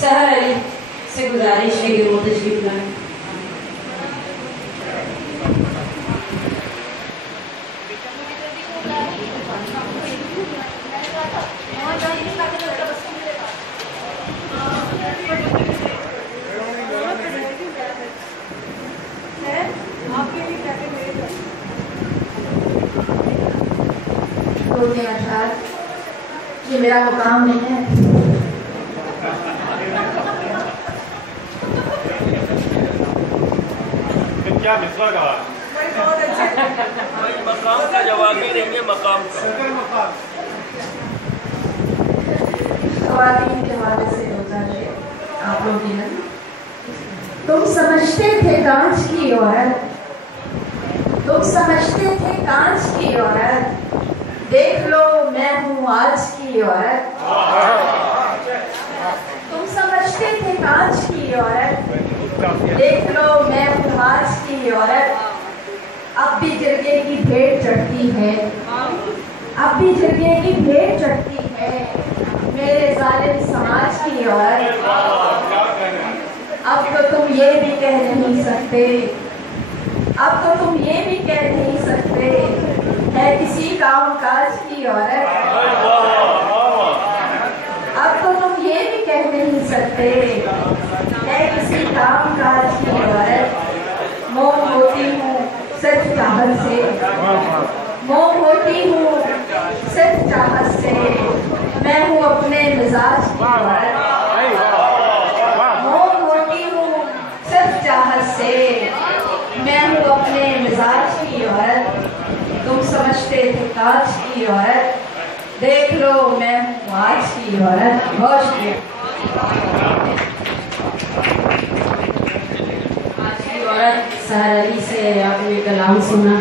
सहर अली से गुजारिश है कि वो तशरीफ लाएं। ये मेरा मुकाम नहीं है। क्या मिसवा कहा? मकाम का जवाब ही नहीं है, मकाम का। ख़वातीन के हवाले से होता है आप लोग ही। तुम समझते थे कांच की औरत, तुम समझते थे कांच की औरत, देख लो मैं हूँ आज की औरत। तुम समझते थे कांच की औरत, देख लो मैं हूँ आज की औरत। अब भी जरगे की भेंट चढ़ती है, अब भी जरगे की भेंट चढ़ती है मेरे जालिम समाज की औरत। अब तो तुम ये भी कह नहीं सकते, अब तो तुम ये भी कह नहीं सकते है किसी काम काज की औरत। अब तो तुम ये भी कह नहीं सकते है किसी काम काज की औरत। मोम होती हूँ सच चाहत से, मोम होती हूँ सच चाहत से, मैं हूँ अपने मिजाज की औरत। मोम होती हूँ सच चाहत से, मैं हूँ अपने मिजाज की औरत। तुम समझते थे कांच की औरत, देख लो मैं हूँ आज की औरत। बहुत शुक्रिया। आज की औरत सहर अली से आपने कलाम सुना।